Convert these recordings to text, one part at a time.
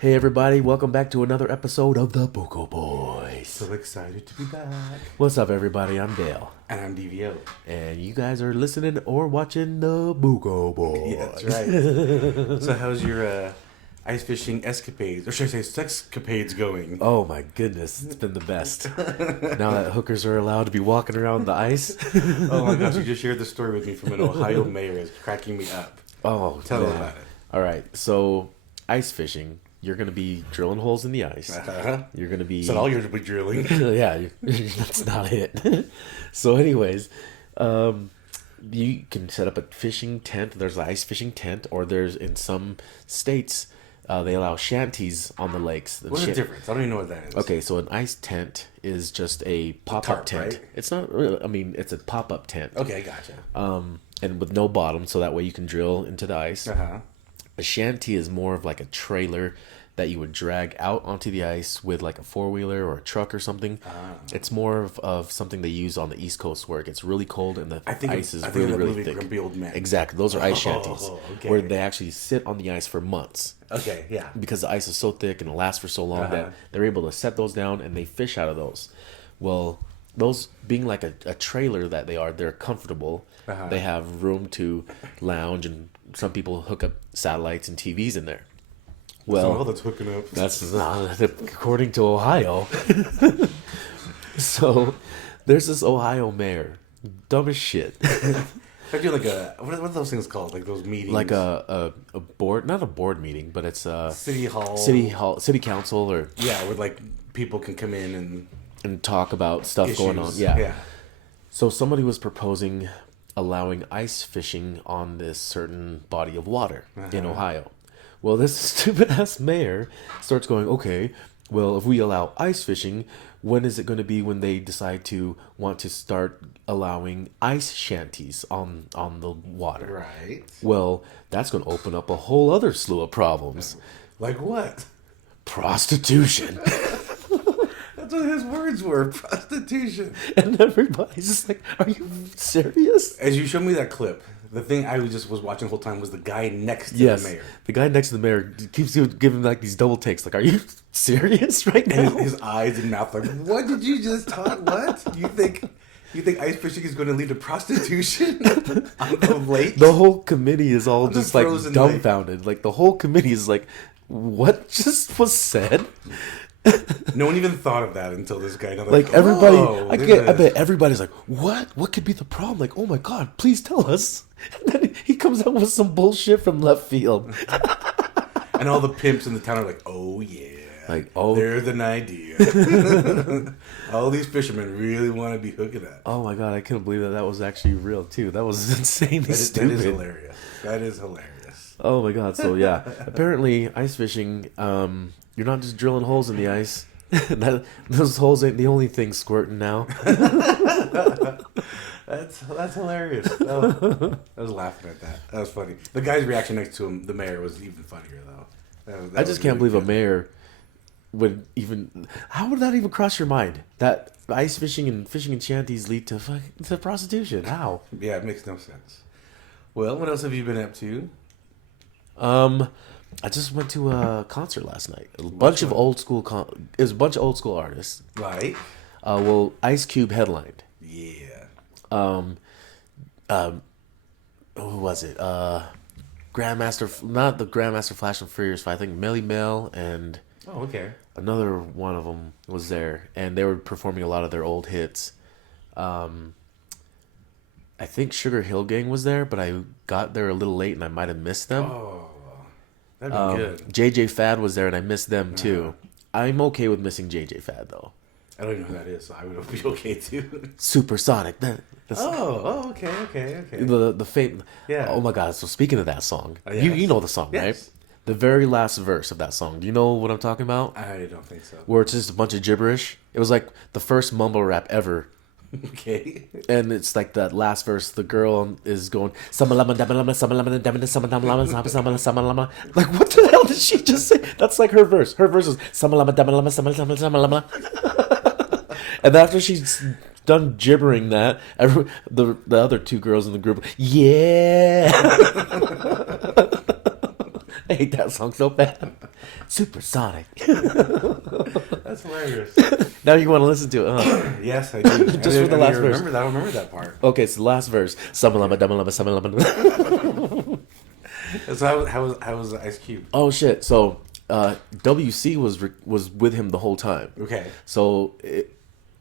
Hey everybody, welcome back to another episode of the Buko Boys. So excited to be back. What's up everybody, I'm Dale. And I'm DVO. And you guys are listening or watching the Buko Boys. Yeah, that's right. So how's your ice fishing escapades, or should I say sexcapades going? Oh my goodness, it's been the best. Now that hookers are allowed to be walking around the ice. Oh my gosh, you just shared the story with me from an Ohio mayor. It's cracking me up. Oh, Tell me about it. Alright, so ice fishing. You're going to be drilling holes in the ice. Uh-huh. You're going to be... Is that all you're going to be drilling? Yeah, that's not it. So anyways, you can set up a fishing tent. There's an ice fishing tent, or there's, in some states, they allow shanties on the lakes. What's the difference? I don't even know what that is. Okay, so an ice tent is just a pop-up tent. Right? It's not really, I mean, it's a pop-up tent. Okay, gotcha. And with no bottom, so that way you can drill into the ice. Uh-huh. A shanty is more of like a trailer that you would drag out onto the ice with like a four-wheeler or a truck or something. It's more of something they use on the East Coast where it gets really cold and the ice is really, really thick. Grumpy Old Man. Exactly. Those are ice shanties okay. where they actually sit on the ice for months. Okay, yeah. Because the ice is so thick and it lasts for so long that they're able to set those down and they fish out of those. Well, those being like a trailer that they're comfortable. They have room to lounge, and some people hook up satellites and TVs in there. Well, that's hooking up. That's not according to Ohio. So there's this Ohio mayor, dumb as shit. I do like what are those things called? Like those meetings? Like a board, not a board meeting, but it's a city council, or where like people can come in and talk about stuff issues. Going on. Yeah. So somebody was proposing allowing ice fishing on this certain body of water in Ohio. Well, this stupid ass mayor starts going, okay, well, if we allow ice fishing, when is it going to be when they decide to want to start allowing ice shanties on the water? Right. Well, that's going to open up a whole other slew of problems. Like what? Prostitution. That's what his words were, prostitution. And everybody's just like, are you serious? As you showed me that clip, the thing I was watching the whole time was the guy next to the mayor. The guy next to the mayor keeps giving like these double takes. Like, are you serious right now? And his eyes and mouth like, what did you just talk? What? You think ice fishing is going to lead to prostitution on the lake? The whole committee is all just like dumbfounded. Lake. Like the whole committee is like, what just was said? No one even thought of that until this guy. Like everybody, I bet everybody's like, what? What could be the problem? Like, oh my god, please tell us. And then he comes out with some bullshit from left field. And all the pimps in the town are like, oh yeah. Like, oh, there's an idea. All these fishermen really want to be hooking up. Oh my god, I couldn't believe that was actually real too. That was insanely stupid. That is hilarious. That is hilarious. Oh my god, so yeah. Apparently, ice fishing, you're not just drilling holes in the ice. Those holes ain't the only thing squirting now. That's hilarious. I was laughing at that. That was funny. The guy's reaction next to him, the mayor, was even funnier though. I just can't believe a mayor would even. How would that even cross your mind? That ice fishing and fishing in shanties lead to prostitution? How? Yeah, it makes no sense. Well, what else have you been up to? I just went to a concert last night. It was a bunch of old school artists. Like? Well, Ice Cube headlined. Yeah. Who was it? Grandmaster, not the Grandmaster Flash and Furious, but I think Melly Mel and another one of them was there, and they were performing a lot of their old hits. I think Sugar Hill Gang was there, but I got there a little late and I might have missed them. Oh, that'd be good. JJ Fad was there and I missed them too. I'm okay with missing JJ Fad though. I don't even know who that is, so I would be okay too. Supersonic. Okay. The fame. Yeah. Oh my god. So speaking of that song, you know the song, right? The very last verse of that song. Do you know what I'm talking about? I don't think so. Where it's just a bunch of gibberish. It was like the first mumble rap ever. Okay. And it's like that last verse. The girl is going like, what the hell did she just say? That's like her verse. Her verse is and after she's done gibbering that, the other two girls in the group, yeah. I hate that song so bad. Supersonic. That's hilarious. Now you want to listen to it, huh? Yes, I do. Just for the last verse. I don't remember that part. Okay, so the last verse. Samalama, damalama, samalama. So how was Ice Cube? Oh shit! So WC was with him the whole time. Okay. So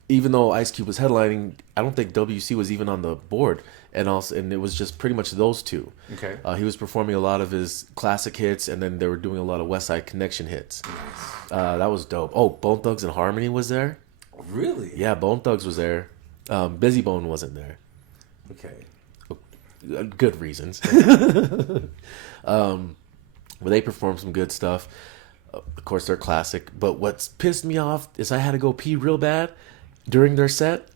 even though Ice Cube was headlining, I don't think WC was even on the board, and it was just pretty much those two. Okay. He was performing a lot of his classic hits, and then they were doing a lot of West Side Connection hits. Nice. That was dope. Oh, Bone Thugs and Harmony was there. Really? Yeah, Bone Thugs was there. Busy Bone wasn't there. Okay. Good reasons. But they performed some good stuff. Of course, they're classic. But what's pissed me off is I had to go pee real bad during their set,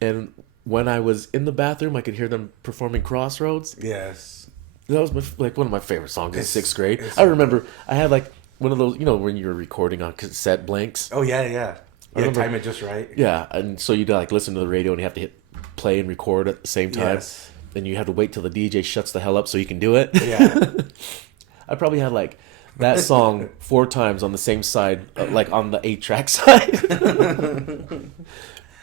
and when I was in the bathroom, I could hear them performing Crossroads. Yes. That was one of my favorite songs in sixth grade. I remember I had one of those, when you were recording on cassette blanks. Oh yeah, yeah. Time it just right. Yeah, and so you'd listen to the radio and you have to hit play and record at the same time. Yes. And you have to wait till the DJ shuts the hell up so you can do it. Yeah. I probably had that song 4 times on the same side, on the 8-track side.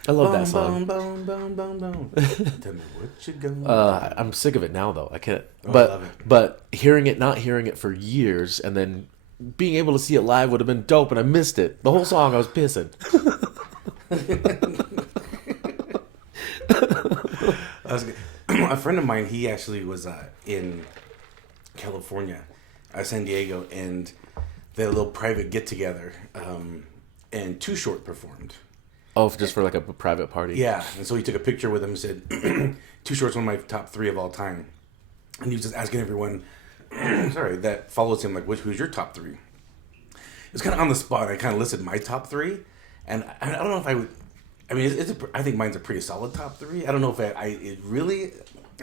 I love that song. Tell me what you gonna I'm sick of it now, though. I can't. I love it. But not hearing it for years, and then being able to see it live would have been dope, and I missed it. The whole song, I was pissing. A friend of mine, he actually was in California, San Diego, and they had a little private get together, and Too Short performed. Oh, just for a private party. Yeah, and so he took a picture with him and said, Too Short's one of my top 3 of all time. And he was just asking everyone, that follows him, who's your top 3? It was kind of on the spot. I kind of listed my top 3, and I don't know if I would. I mean, I think mine's a pretty solid top 3. I don't know if I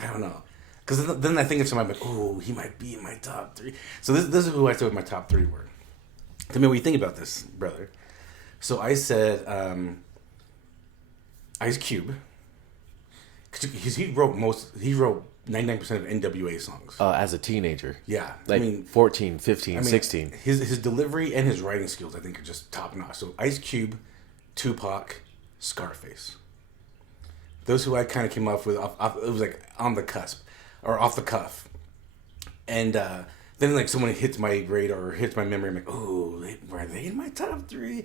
don't know. Because then I think of somebody, he might be in my top 3. So this is who I said my top 3 were. Tell me what you think about this, brother. So I said Ice Cube. Because he wrote 99% of NWA songs. As a teenager. Yeah. 14, 15, 16. His delivery and his writing skills, I think, are just top notch. So Ice Cube, Tupac, Scarface. Those who I kind of came up with, it was on the cusp, or off the cuff. And then someone hits my radar or hits my memory, I'm like, were they in my top 3?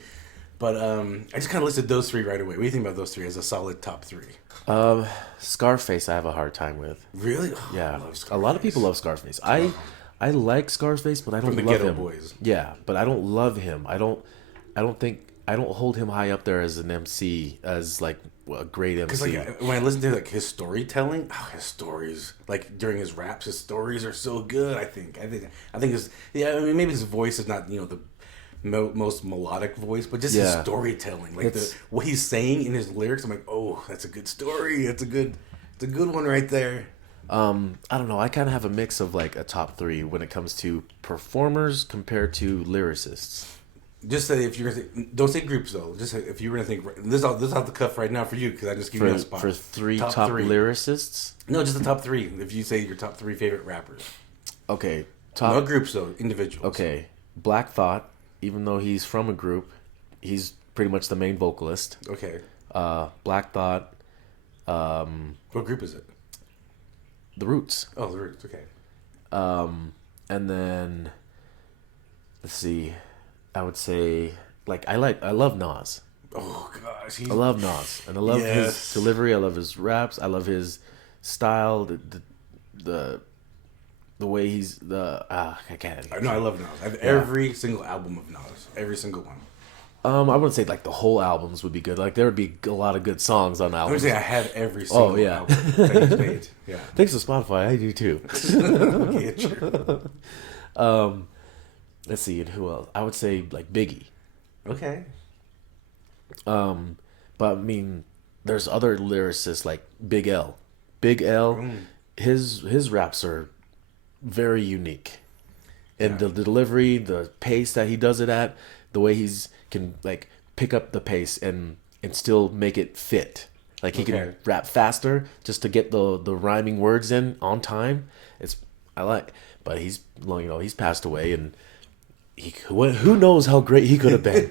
But I just kind of listed those 3 right away. What do you think about those 3 as a solid top 3? Scarface I have a hard time with. Really? Oh, yeah. A lot of people love Scarface. I like Scarface, but I don't From the love Ghetto him. Boys. Yeah, but I don't love him. I don't hold him high up there as an MC, as a great MC. Because when I listen to his storytelling, his stories, during his raps, his stories are so good. I think maybe his voice is not the most melodic voice, but just his storytelling, what he's saying in his lyrics. I'm like, that's a good story. It's a good one right there. I don't know. I kind of have a mix of a top 3 when it comes to performers compared to lyricists. Just say if you're gonna say, don't say groups though. Just say if you were gonna think this is off the cuff right now for you because I just give you a spot for 3 top lyricists. No, just the top 3. If you say your top 3 favorite rappers. Okay, no groups though, individuals. Okay, Black Thought. Even though he's from a group, he's pretty much the main vocalist. Okay. Black Thought. What group is it? The Roots. Oh, The Roots. Okay. And then let's see. I would say I love Nas. Oh gosh, I love Nas, and I love his delivery. I love his raps. I love his style. The way he's I can't. No, I love Nas. I have every single album of Nas. Every single one. I wouldn't say the whole albums would be good. There would be a lot of good songs on albums. I would say I have every single album that he's made. Yeah. Thanks to Spotify, I do too. Okay, sure. Let's see, and who else? I would say Biggie. Okay. But I mean, there's other lyricists like Big L. Big L, his raps are very unique, and the delivery, the pace that he does it at, the way he's can pick up the pace and still make it fit. He can rap faster just to get the rhyming words in on time. but he's he's passed away, and who knows how great he could have been.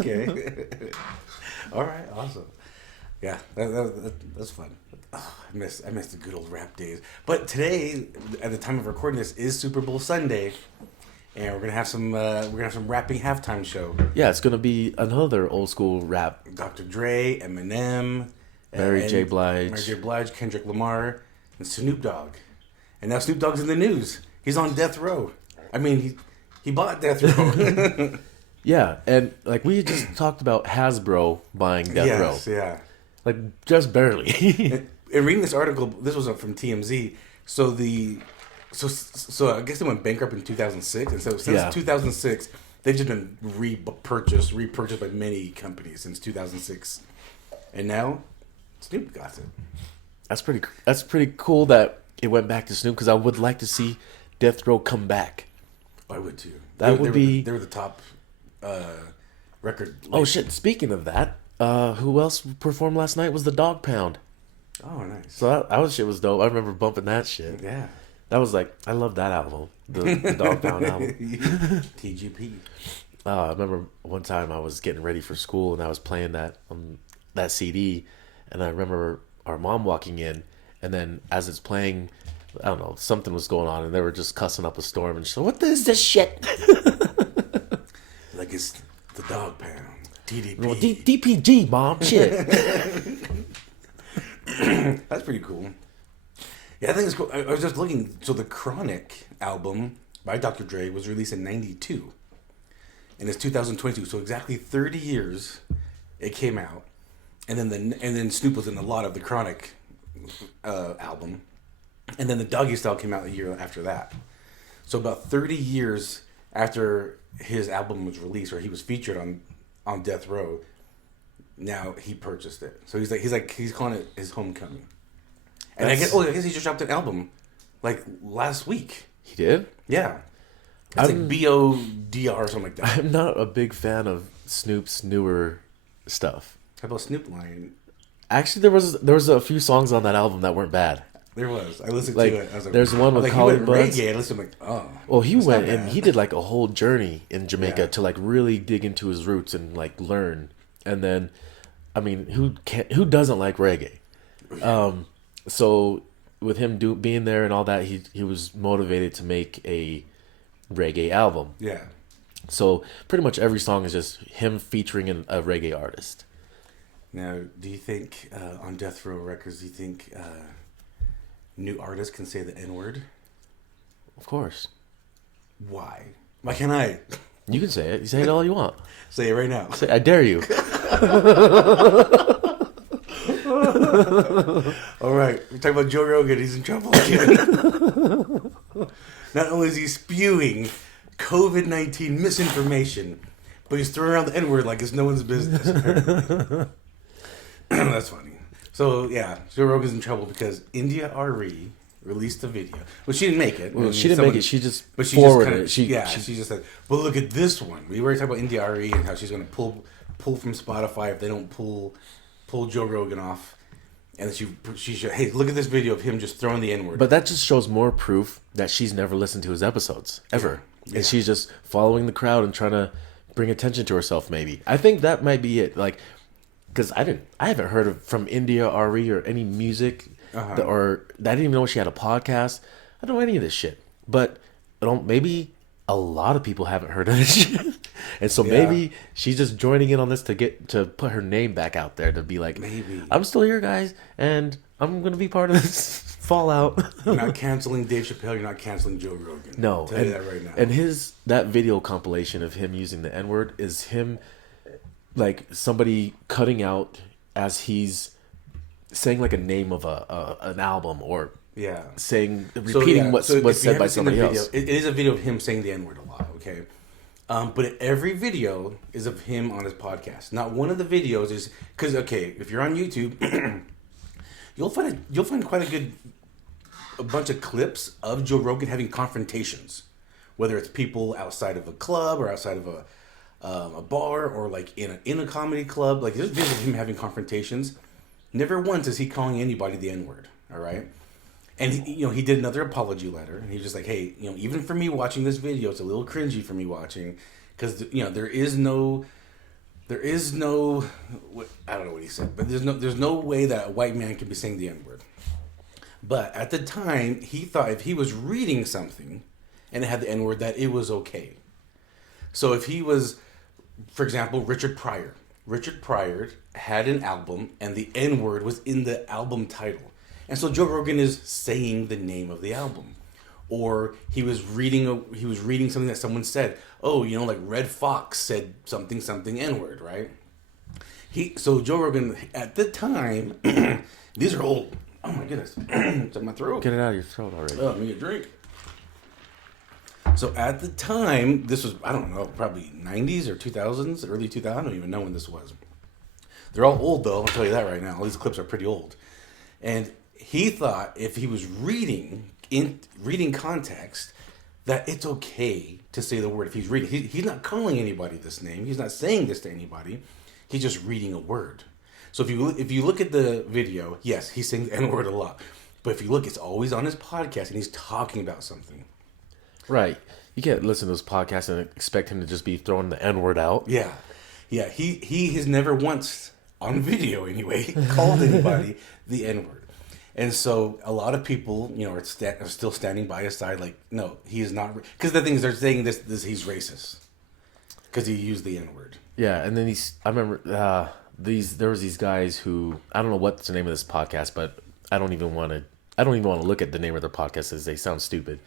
Okay. All right. Awesome. Yeah, that's fun. Oh, I miss the good old rap days. But today, at the time of recording this, is Super Bowl Sunday, and we're gonna have some rapping halftime show. Yeah, it's gonna be another old school rap. Dr. Dre, Eminem, Mary J. Blige, Kendrick Lamar, and Snoop Dogg. And now Snoop Dogg's in the news. He's on death row. I mean, he bought death row. Yeah, and like we just talked about Hasbro buying death row. Yes, yeah. Like just barely. And reading this article, this was from TMZ. So I guess they went bankrupt in 2006, and so since 2006, they've just been repurchased by many companies since 2006, and now Snoop got it. That's pretty cool that it went back to Snoop, because I would like to see death row come back. I would too. They were the top record. Oh shit! Speaking of that, who else performed last night was the Dog Pound. Oh, nice. So that shit was dope. I remember bumping that shit. Yeah. That was like, I love that album, the Dog Pound album. TGP. I remember one time I was getting ready for school and I was playing that CD, and I remember our mom walking in, and then as it's playing, I don't know, something was going on, and they were just cussing up a storm, and she's like, "What is this shit?" Like it's the Dog Pound. DDP. Well, DPG, mom, shit. That's pretty cool. Yeah, I think it's cool. I was just looking. So the Chronic album by Dr. Dre was released in '92, and it's 2022. So exactly 30 years it came out, and then Snoop was in a lot of the Chronic album, and then the Doggy Style came out a year after that. So about 30 years after his album was released, or he was featured on Death Row, now he purchased it. So he's calling it his homecoming. And I guess he just dropped an album like last week. He did? Yeah. It's like BODR or something like that. I'm not a big fan of Snoop's newer stuff. How about Snoop Lion? Actually, there was a few songs on that album that weren't bad. There was. I listened like, to it. I was like, there's one with Collie Buddz. Reggae. I listened like, oh. Well, he went and he did like a whole journey in Jamaica to like really dig into his roots and like learn. And then, I mean, who doesn't like reggae? So with him being there and all that, he was motivated to make a reggae album. Yeah. So pretty much every song is just him featuring a reggae artist. Now, do you think on Death Row Records, do you think new artists can say the N-word? Of course. Why? Why can't I? You can say it. You say it all you want. Say it right now. I dare you. All right. We're talking about Joe Rogan. He's in trouble again. Not only is he spewing COVID-19 misinformation, but he's throwing around the N-word like it's no one's business. That's funny. So, yeah, Joe Rogan's in trouble because India RE released a video. Well, she didn't make it. Well, she didn't make it. She just forwarded it. She just said, well, look at this one. We already talked about India RE and how she's going to pull from Spotify if they don't pull Joe Rogan off. And then she said, hey, look at this video of him just throwing the N-word. But that just shows more proof that she's never listened to his episodes, ever. Yeah. And she's just following the crowd and trying to bring attention to herself, maybe. I think that might be it. Like, because I haven't heard from India RE or any music, or I didn't even know she had a podcast. I don't know any of this shit. But maybe a lot of people haven't heard of this shit. And so maybe she's just joining in on this to put her name back out there, to be like, maybe I'm still here, guys, and I'm going to be part of this fallout. You're not canceling Dave Chappelle. You're not canceling Joe Rogan. No. I'll tell you that right now. And that video compilation of him using the N-word is him, like, somebody cutting out as he's saying like a name of an album, or repeating what was said by somebody else. It is a video of him saying the N-word a lot, okay? But every video is of him on his podcast. Not one of the videos is because, okay, if you're on YouTube, you'll find quite a bunch of clips of Joe Rogan having confrontations, whether it's people outside of a club or outside of a bar, or like in a comedy club. Like, there's videos of him having confrontations. Never once is he calling anybody the N-word. All right. And he did another apology letter, and he was just like, "Hey, even for me watching this video, it's a little cringy for me watching, because there is no, I don't know what he said, but there's no way that a white man can be saying the N-word." But at the time, he thought if he was reading something, and it had the N-word, that it was okay. So if he was, for example, Richard Pryor had an album, and the N-word was in the album title. And so Joe Rogan is saying the name of the album, or he was reading something that someone said. Oh, like Red Fox said something N-word, right? So Joe Rogan at the time, these are old. Oh my goodness, it's in my throat. Get it out of your throat already. Oh, let me get a drink. So at the time, this was, I don't know, probably 90s or 2000s, early 2000s. I don't even know when this was. They're all old though. I'll tell you that right now. All these clips are pretty old, and he thought if he was reading context, that it's okay to say the word. If he's reading, he's not calling anybody this name. He's not saying this to anybody. He's just reading a word. So if you look at the video, yes, he's saying the N-word a lot. But if you look, it's always on his podcast, and he's talking about something. Right. You can't listen to this podcast and expect him to just be throwing the N-word out. Yeah. He has never once, on video anyway, called anybody the N-word. And so a lot of people, are still standing by his side, like, no, he is not. Because the thing is, they're saying this he's racist because he used the N-word. Yeah, and then I remember there was these guys who, I don't know what's the name of this podcast, but I don't even want to look at the name of their podcast as they sound stupid.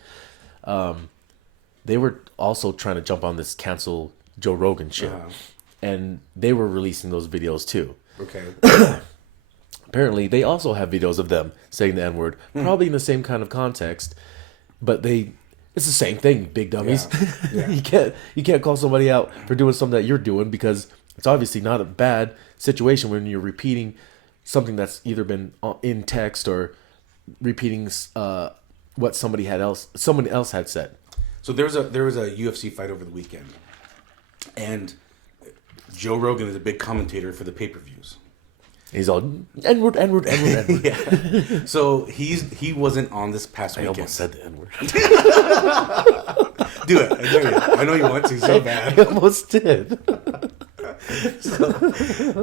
They were also trying to jump on this cancel Joe Rogan shit, and they were releasing those videos too. Okay. Apparently, they also have videos of them saying the N-word, probably in the same kind of context, but it's the same thing, big dummies. Yeah. You can't call somebody out for doing something that you're doing, because it's obviously not a bad situation when you're repeating something that's either been in text or repeating what someone else had said. So there was a UFC fight over the weekend, and Joe Rogan is a big commentator for the pay-per-views. He's all N-word. Yeah. So he wasn't on this past weekend. I almost said the N-word. Do it. I dare you. I know you want to so bad. I almost did.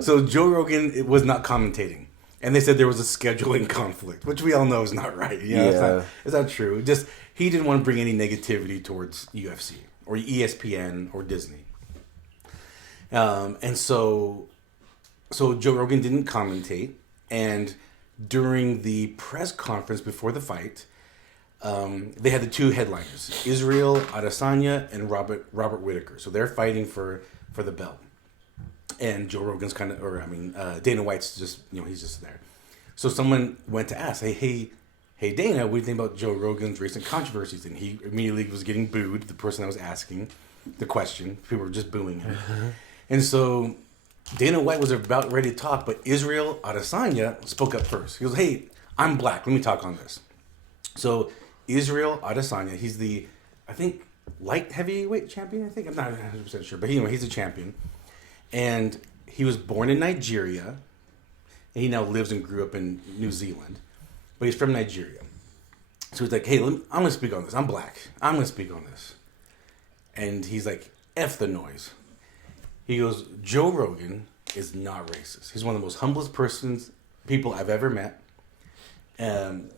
So Joe Rogan was not commentating, and they said there was a scheduling conflict, which we all know is not right. It's not true. Just he didn't want to bring any negativity towards UFC or ESPN or Disney, and so Joe Rogan didn't commentate, and during the press conference before the fight, they had the two headliners, Israel Adesanya and Robert Whittaker. So they're fighting for the belt. And Joe Rogan's Dana White's just, he's just there. So someone went to ask, hey Dana, what do you think about Joe Rogan's recent controversies? And he immediately was getting booed, the person that was asking the question. People were just booing him. And so Dana White was about ready to talk, but Israel Adesanya spoke up first. He goes, hey, I'm black. Let me talk on this. So Israel Adesanya, he's the, I think, light heavyweight champion, I think. I'm not 100% sure. But anyway, he's a champion. And he was born in Nigeria. And he now lives and grew up in New Zealand. But he's from Nigeria. So he's like, hey, I'm going to speak on this. I'm black. I'm going to speak on this. And he's like, F the noise. He goes, Joe Rogan is not racist. He's one of the most humblest people I've ever met. And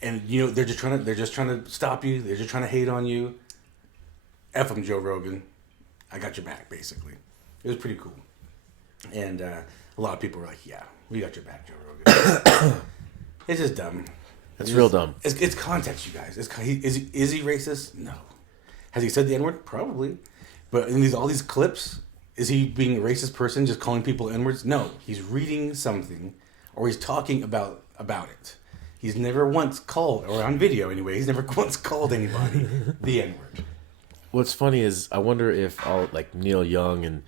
they're just trying to stop you. They're just trying to hate on you. F them, Joe Rogan. I got your back, basically. It was pretty cool. And a lot of people were like, yeah, we got your back, Joe Rogan. It's just dumb. It's real dumb. It's context, you guys. Is he racist? No. Has he said the N-word? Probably. But in all these clips, is he being a racist person just calling people N-words? No. He's reading something, or he's talking about it. He's never once called, or on video anyway, he's never once called anybody the N-word. What's funny is I wonder if Neil Young and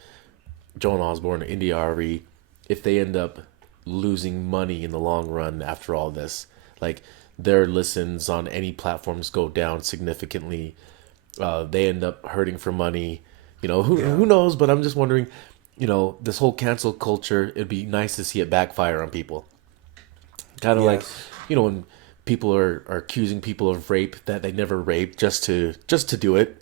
Joan Osborne and India Arie, if they end up losing money in the long run after all this. Like, their listens on any platforms go down significantly. They end up hurting for money. Who knows? But I'm just wondering, this whole cancel culture, it'd be nice to see it backfire on people. Kind of like, when people are accusing people of rape that they never raped just to do it,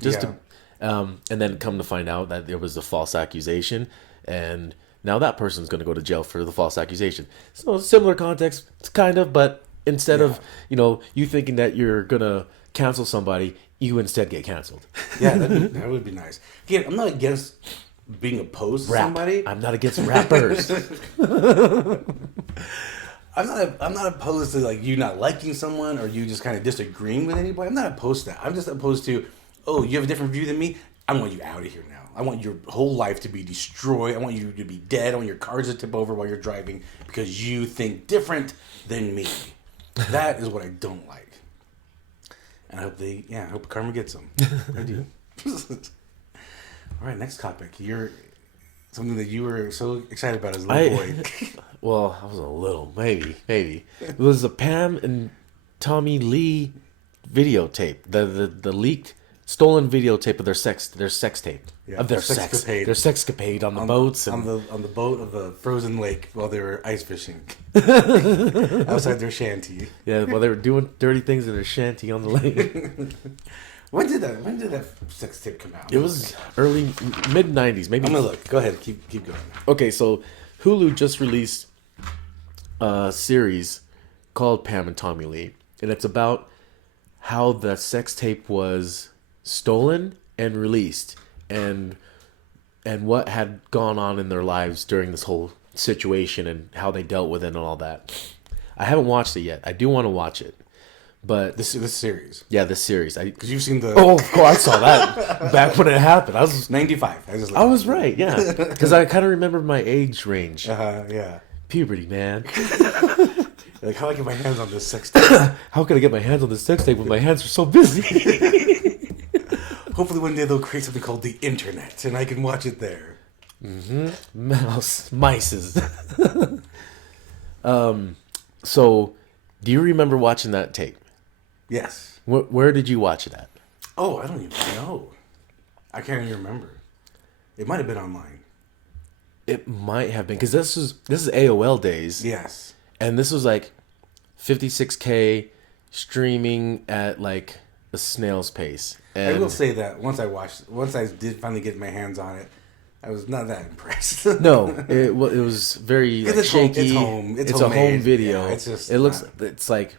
and then come to find out that there was a false accusation, and now that person's going to go to jail for the false accusation. So similar context, kind of, but instead of you thinking that you're going to cancel somebody, you instead get canceled. Yeah, that would be nice. Again, I'm not against being opposed to somebody. I'm not against rappers. I'm not opposed to like you not liking someone or you just kind of disagreeing with anybody. I'm not opposed to that. I'm just opposed to, oh, you have a different view than me? I want you out of here now. I want your whole life to be destroyed. I want you to be dead. I want your cars to tip over while you're driving because you think different than me. That is what I don't like. And I hope karma gets them. I do. All right, next topic. Something that you were so excited about as a little boy. Well, I was a little, maybe. It was a Pam and Tommy Lee videotape. The leaked, stolen videotape of their sex tape. Yeah, of their sexcapade on the boats. On the boat of the frozen lake while they were ice fishing. Outside their shanty. Yeah, while they were doing dirty things in their shanty on the lake. When did that sex tape come out? It was early, mid-90s, maybe. I'm gonna look. Go ahead, keep going. Okay, so Hulu just released a series called Pam and Tommy Lee, and it's about how the sex tape was stolen and released, and what had gone on in their lives during this whole situation and how they dealt with it and all that. I haven't watched it yet. I do want to watch it. But this series, this series, because you've seen the. Oh, of course, I saw that back when it happened. I was 95. I was right, yeah, because I kind of remember my age range. Yeah. Puberty, man. Like, how do I get my hands on this sex tape? How can I get my hands on this sex tape when my hands are so busy? Hopefully, one day they'll create something called the internet, and I can watch it there. Mices. So, do you remember watching that tape? Yes. Where did you watch it at? Oh, I don't even know. I can't even remember. It might have been online. It might have been, because this is AOL days. Yes. And this was like 56K streaming at like a snail's pace. And I will say that once I did finally get my hands on it, I was not that impressed. No, it was very like, shaky. It's a home video. Yeah, it's just it's like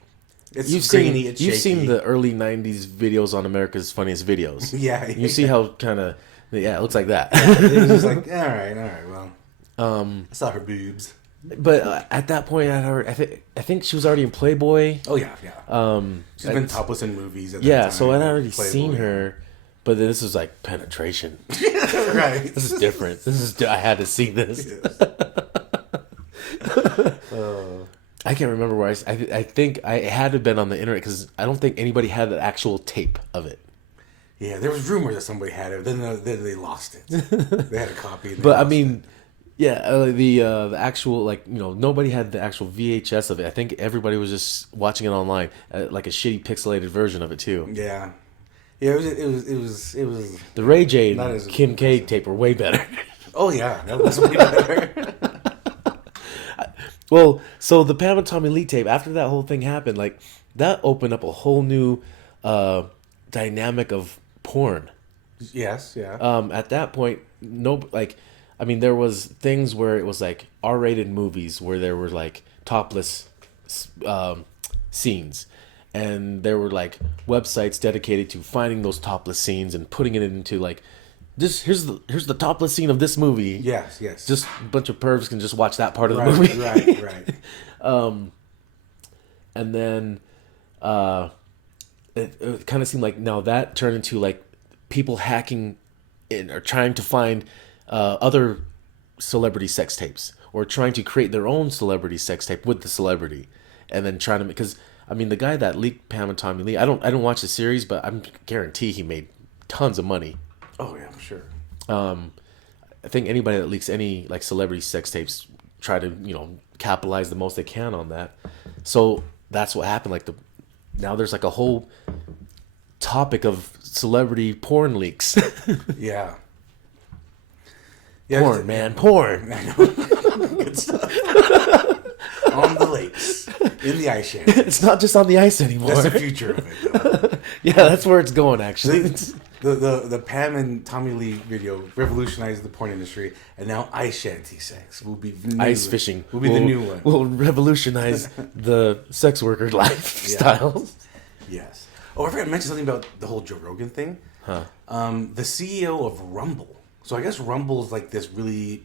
it's you've grainy, seen seen the early '90s videos on America's Funniest Videos. Yeah, you see how kind of it looks like that. It was just like all right, well, I saw her boobs. But at that point, I think she was already in Playboy. Oh yeah. She's been topless in movies. So I'd already seen her. But this is like penetration. Right. This is different. I had to see this. Yes. I can't remember where I think I had to have been on the internet because I don't think anybody had the actual tape of it. Yeah, there was rumor that somebody had it. Then they lost it. They had a copy. But I mean, the actual nobody had the actual VHS of it. I think everybody was just watching it online, like a shitty pixelated version of it too. Yeah. Yeah, it was the Ray J and Kim K tape were way better. Oh yeah, that was way better. Well, so the Pam and Tommy Lee tape, after that whole thing happened, like that opened up a whole new dynamic of porn. Yes, yeah. At that point, there was things where it was like R-rated movies where there were like topless scenes. And there were like websites dedicated to finding those topless scenes and putting it into like, here's the topless scene of this movie. Yes. Just a bunch of pervs can just watch that part of the movie. Right. And then it kind of seemed like now that turned into like people hacking in or trying to find other celebrity sex tapes or trying to create their own celebrity sex tape with the celebrity, and then trying to because. I mean, the guy that leaked Pam and Tommy Lee, I don't watch the series, but I guarantee he made tons of money. Oh yeah, I'm sure. I think anybody that leaks any like celebrity sex tapes try to capitalize the most they can on that. So that's what happened. Like now there's like a whole topic of celebrity porn leaks. Yeah. Porn, man, porn. I know. Good stuff. on the lakes, in the ice shanty. It's not just on the ice anymore. That's the future of it, though. Yeah, that's where it's going, actually. The Pam and Tommy Lee video revolutionized the porn industry, and now ice shanty sex will be ice fishing will be the new one. Will revolutionize the sex worker lifestyle. Yes. Oh, I forgot to mention something about the whole Joe Rogan thing. Huh. The CEO of Rumble. So I guess Rumble's like this really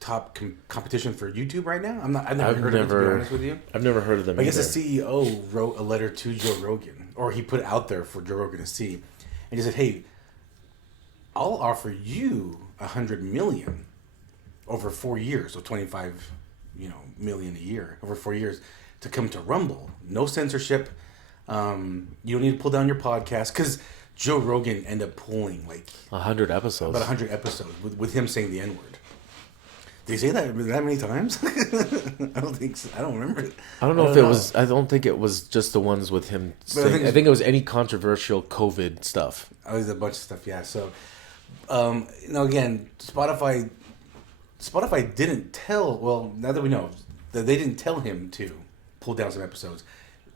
top competition for YouTube right now. I've never heard of it, to be honest with you. I've never heard of them. I guess the CEO wrote a letter to Joe Rogan, or he put it out there for Joe Rogan to see, and he said, "Hey, I'll offer you $100 million over 4 years, so 25, million a year over 4 years to come to Rumble. No censorship. You don't need to pull down your podcast because Joe Rogan ended up pulling like 100 episodes, about 100 episodes with him saying the N word." Did he say that many times? I don't think so. I don't remember. I don't know if it was. I don't think it was just the ones with him. Saying, I think it was any controversial COVID stuff. Oh, there's a bunch of stuff. Yeah. So, again, Spotify didn't tell. Well, now that we know that they didn't tell him to pull down some episodes.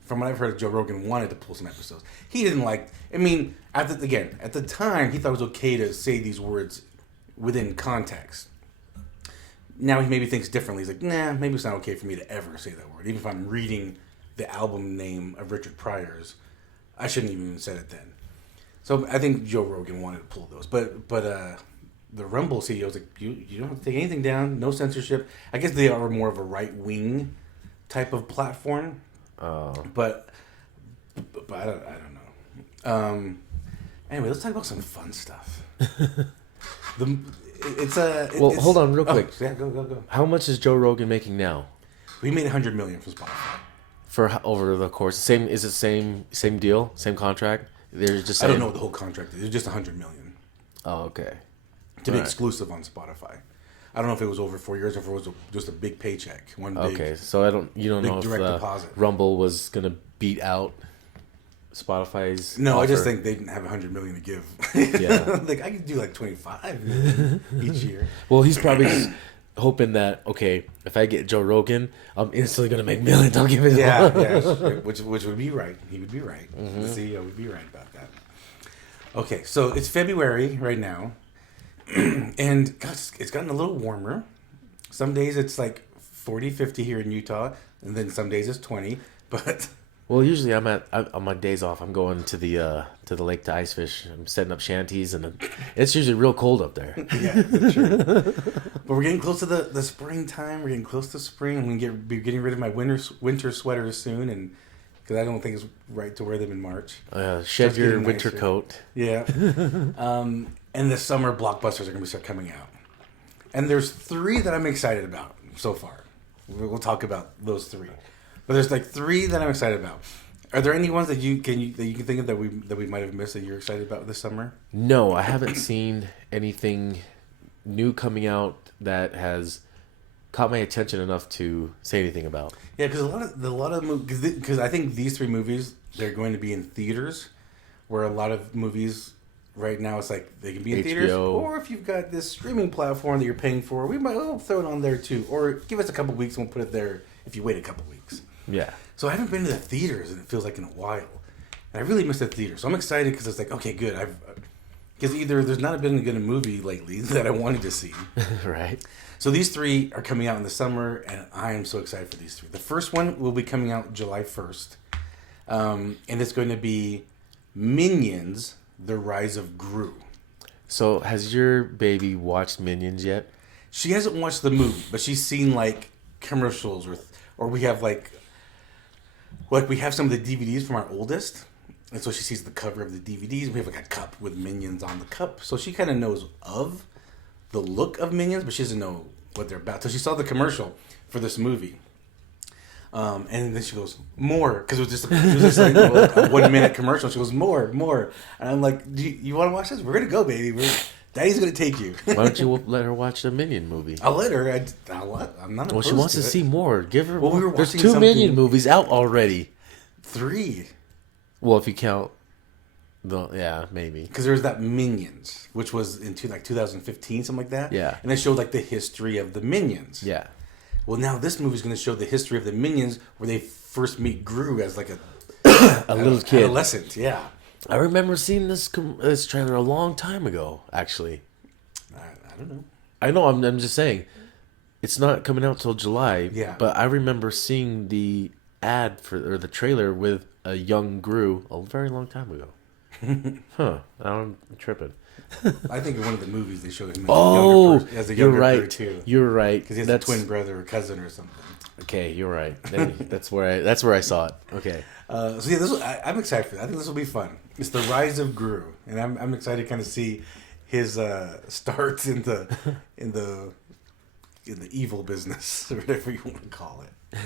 From what I've heard, Joe Rogan wanted to pull some episodes. He didn't like. I mean, at the time, he thought it was okay to say these words within context. Now he maybe thinks differently. He's like, nah, maybe it's not okay for me to ever say that word. Even if I'm reading the album name of Richard Pryor's, I shouldn't even have said it then. So I think Joe Rogan wanted to pull those. But the Rumble CEO was like, you don't have to take anything down, no censorship. I guess they are more of a right-wing type of platform. But I don't know. Anyway, let's talk about some fun stuff. Hold on real quick. Yeah, go. How much is Joe Rogan making now? We made $100 million from Spotify. For over the course, same deal, same contract? They're just I don't know what the whole contract is. It's just $100 million. Oh, okay. To be exclusive on Spotify. I don't know if it was over 4 years or if it was just a big paycheck. Okay, so you don't know if deposit. Rumble was gonna beat out Spotify's. No, offer. I just think they didn't have $100 million to give. Yeah, like I could do like 25 each year. Well, he's probably just hoping that if I get Joe Rogan, I'm instantly gonna make millions. I'll give it. Yeah, which would be right. He would be right. Mm-hmm. The CEO would be right about that. Okay, so it's February right now, and gosh, it's gotten a little warmer. Some days it's like 40, 50 here in Utah, and then some days it's 20. But well, usually on my days off, I'm going to the lake to ice fish. I'm setting up shanties, and it's usually real cold up there. Yeah, that's true. But we're getting close to the springtime. We're getting close to spring. I'm gonna be getting rid of my winter sweaters soon, and because I don't think it's right to wear them in March. Shed your winter coat. Yeah. And the summer blockbusters are gonna start coming out, and there's 3 that I'm excited about so far. We'll talk about those 3. But there's like 3 that I'm excited about. Are there any ones that you can think of that we might have missed that you're excited about this summer? No, I haven't seen anything new coming out that has caught my attention enough to say anything about. Yeah, because a lot of movies, because I think these 3 movies, they're going to be in theaters, where a lot of movies right now it's like they can be in theaters, or if you've got this streaming platform that you're paying for, we might throw it on there too, or give us a couple weeks and we'll put it there if you wait a couple weeks. Yeah. So I haven't been to the theaters, and it feels like in a while. And I really miss the theater. So I'm excited because it's like, okay, good. Because either there's not been a good movie lately that I wanted to see. Right. So these 3 are coming out in the summer, and I am so excited for these 3. The first one will be coming out July 1st. And it's going to be Minions, The Rise of Gru. So has your baby watched Minions yet? She hasn't watched the movie, but she's seen like commercials or we have we have some of the DVDs from our oldest, and so she sees the cover of the DVDs. We have like a cup with Minions on the cup, so she kind of knows of the look of Minions, but she doesn't know what they're about. So she saw the commercial for this movie, and then she goes, more, because it was just like a 1 minute commercial. She goes, more, and I'm like, do you want to watch this? We're gonna go, baby. Daddy's gonna take you. Why don't you let her watch the Minion movie? I'll let her. I'm not. Well, she wants to see more. Give her. Well, more. We were There's watching 2 Minion movies out already. 3. Well, if you count maybe. Because there was that Minions, which was in 2015, something like that. Yeah. And it showed like the history of the Minions. Yeah. Well, now this movie is going to show the history of the Minions, where they first meet Gru as like a little kid, adolescent. Yeah, I remember seeing this trailer a long time ago. Actually, I don't know. I know. I'm just saying, it's not coming out till July. Yeah, but I remember seeing the ad or the trailer with a young Gru a very long time ago. Huh? Now I'm tripping. I think in one of the movies they showed him as a you're younger right. Gru too. You're right. Because he has a twin brother or cousin or something. Okay, you're right. That's where I saw it. Okay. So yeah, I'm excited for that. I think this will be fun. It's the rise of Gru, and I'm excited to kind of see his start in the evil business, or whatever you want to call it.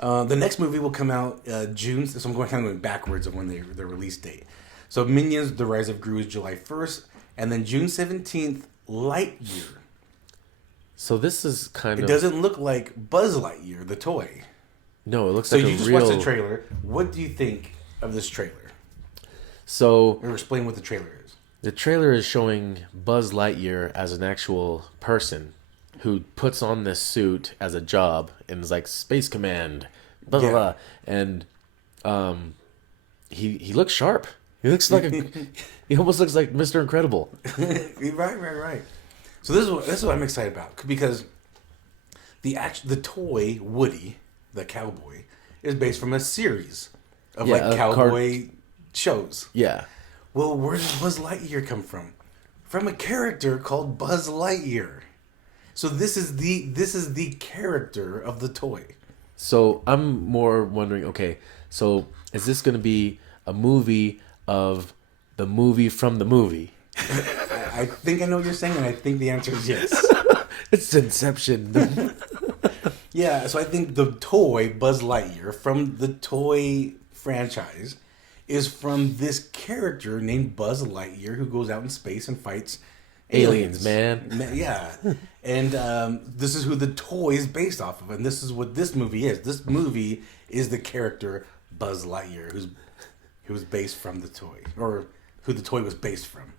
The next movie will come out June, so I'm going backwards of when their release date. So Minions: The Rise of Gru is July 1st, and then June 17th, Lightyear. So this is It doesn't look like Buzz Lightyear, the toy. No, it looks like a real... So you just watched the trailer. What do you think of this trailer? So... Or explain what the trailer is. The trailer is showing Buzz Lightyear as an actual person who puts on this suit as a job and is like, Space Command, blah, blah, blah. And he looks sharp. He looks like he almost looks like Mr. Incredible. Right. So this is what I'm excited about, because the toy Woody, the cowboy, is based from a series of cowboy shows. Yeah. Well, where does Buzz Lightyear come from? From a character called Buzz Lightyear. So this is the character of the toy. So I'm more wondering, okay, so is this going to be a movie of the movie from the movie? I think I know what you're saying, and I think the answer is yes. It's Inception. Yeah, so I think the toy Buzz Lightyear from the toy franchise is from this character named Buzz Lightyear, who goes out in space and fights aliens, man. Yeah. And this is who the toy is based off of, and this is what this movie is. This movie is the character Buzz Lightyear, who's based from the toy, or who the toy was based from.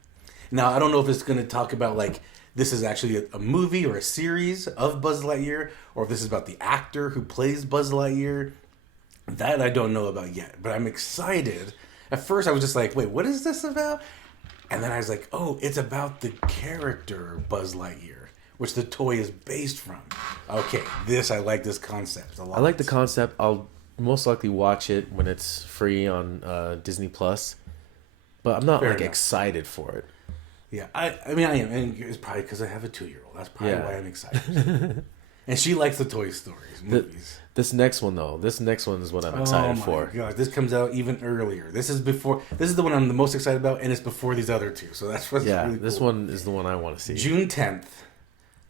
Now, I don't know if it's going to talk about, like, this is actually a movie or a series of Buzz Lightyear, or if this is about the actor who plays Buzz Lightyear. That I don't know about yet, but I'm excited. At first, I was just like, wait, what is this about? And then I was like, oh, it's about the character Buzz Lightyear, which the toy is based from. Okay, I like this concept a lot. I like the concept. I'll most likely watch it when it's free on Disney Plus, but I'm not excited for it. Yeah, I mean, I am, and it's probably because I have a 2-year-old. That's probably why I'm excited. And she likes the Toy Stories movies. This next one is what I'm excited for. Oh my gosh, this comes out even earlier. This is the one I'm the most excited about, and it's before these other two. So that's what's really cool. This one is the one I want to see. June 10th,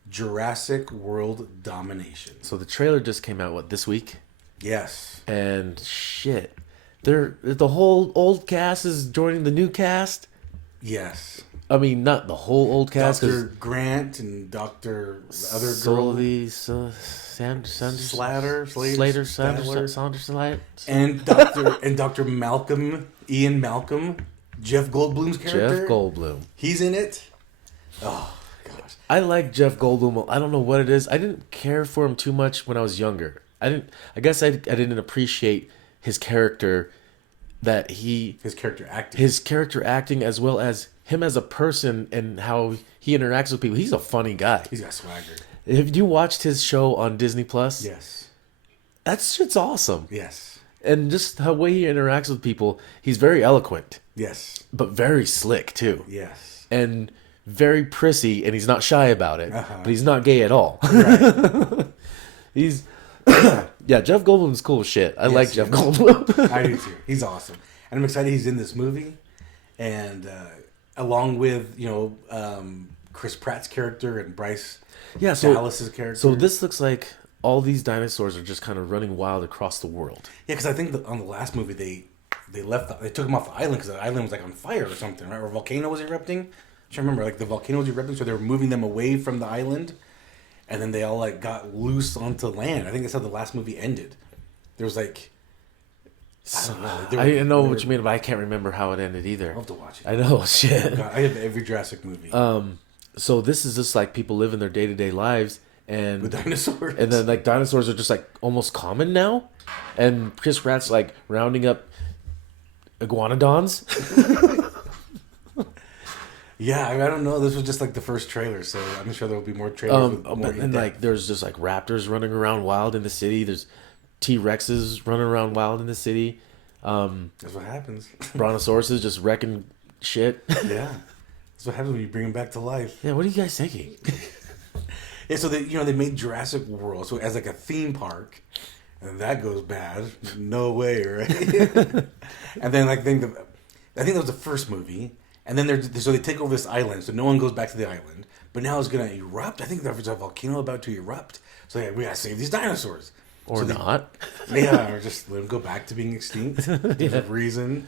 Jurassic World Domination. So the trailer just came out this week? Yes. And shit, the whole old cast is joining the new cast. Yes. I mean, not the whole old cast. Dr. Grant and Dr. other girl. Slater, and Dr. Malcolm, Ian Malcolm, Jeff Goldblum's character. Jeff Goldblum. He's in it. Oh, gosh. I like Jeff Goldblum. I don't know what it is. I didn't care for him too much when I was younger. I guess I didn't appreciate his character his character acting as well as him as a person and how he interacts with people. He's a funny guy. He's got swagger. Have you watched his show on Disney Plus? Yes. That shit's awesome. Yes. And just the way he interacts with people, he's very eloquent. Yes. But very slick too. Yes. And very prissy, and he's not shy about it. But he's not gay at all. Right. He's yeah, Jeff Goldblum's cool as shit. I like Jeff Goldblum. I do too. He's awesome. And I'm excited he's in this movie. And along with, Chris Pratt's character and Bryce Dallas's character. So this looks like all these dinosaurs are just kind of running wild across the world. Yeah, because I think on the last movie they took him off the island because the island was like on fire or something, right? Or a volcano was erupting. I'm trying to remember, like the volcano was erupting, so they were moving them away from the island. And then they all like got loose onto land. I think that's how the last movie ended. There was like, I don't know. I know what you mean, but I can't remember how it ended either. I'll have to watch it. I know, shit. God, I have every Jurassic movie. So this is just like people living their day-to-day lives, and with dinosaurs. And then like dinosaurs are just like almost common now, and Chris Pratt's like rounding up iguanodons. Yeah, I don't know. This was just like the first trailer, so I'm sure there will be more trailers. With more and like there's just like raptors running around wild in the city. There's T-Rexes running around wild in the city. That's what happens. Brontosauruses just wrecking shit. Yeah, that's what happens when you bring them back to life. Yeah, what are you guys thinking? Yeah, so they made Jurassic World so as like a theme park, and that goes bad. No way, right? And then like I think that was the first movie. And then so they take over this island, so no one goes back to the island. But now it's going to erupt. I think there's a volcano about to erupt. So yeah, we got to save these dinosaurs. Or so not. Yeah, or just let them go back to being extinct. Different reason.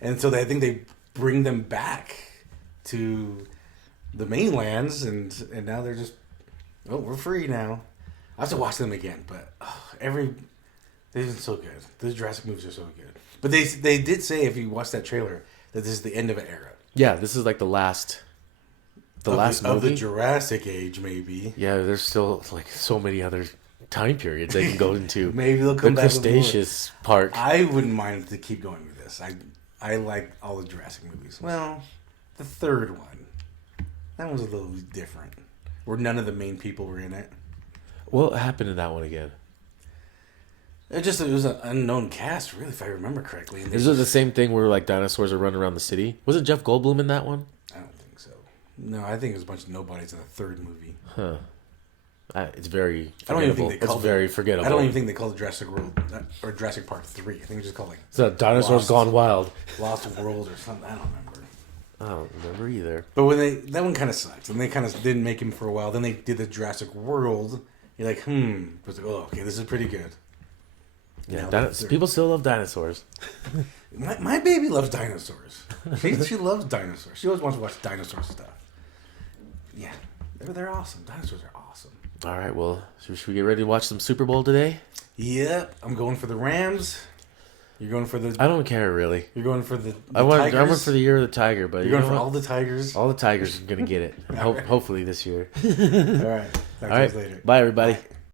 And so I think they bring them back to the mainlands, and now they're just, we're free now. I have to watch them again, but they've been so good. Those Jurassic movies are so good. But they did say, if you watch that trailer, that this is the end of an era. Yeah, this is like the last movie of the Jurassic age, maybe. Yeah, there's still like so many other time periods they can go into. Maybe they'll come the back Cretaceous part. I wouldn't mind to keep going with this. I like all the Jurassic movies. Well, the third one, that one's a little different, where none of the main people were in it. What happened in that one again? It was an unknown cast, really, if I remember correctly. Is it the same thing where like dinosaurs are running around the city? Was it Jeff Goldblum in that one? I don't think so. No, I think it was a bunch of nobodies in the third movie. Huh. It's very forgettable. I don't even think they called it's very forgettable. I don't even think they called it Jurassic World or Jurassic Park 3. I think it's just called like so Dinosaurs Gone Wild. Lost World or something. I don't remember. I don't remember either. But when that one kind of sucked, and they kind of didn't make him for a while. Then they did the Jurassic World. You're like, It was like, okay, this is pretty good. Yeah, people still love dinosaurs. My baby loves dinosaurs. She loves dinosaurs. She always wants to watch dinosaur stuff. Yeah, they're awesome. Dinosaurs are awesome. All right, well, should we get ready to watch some Super Bowl today? Yep, I'm going for the Rams. You're going for the... I don't care, really. You're going for the I went Tigers? for the year of the Tiger, but you're going for all the Tigers? All the Tigers are going to get it. Hopefully this year. All right. Talk to you later. Bye, everybody. Bye.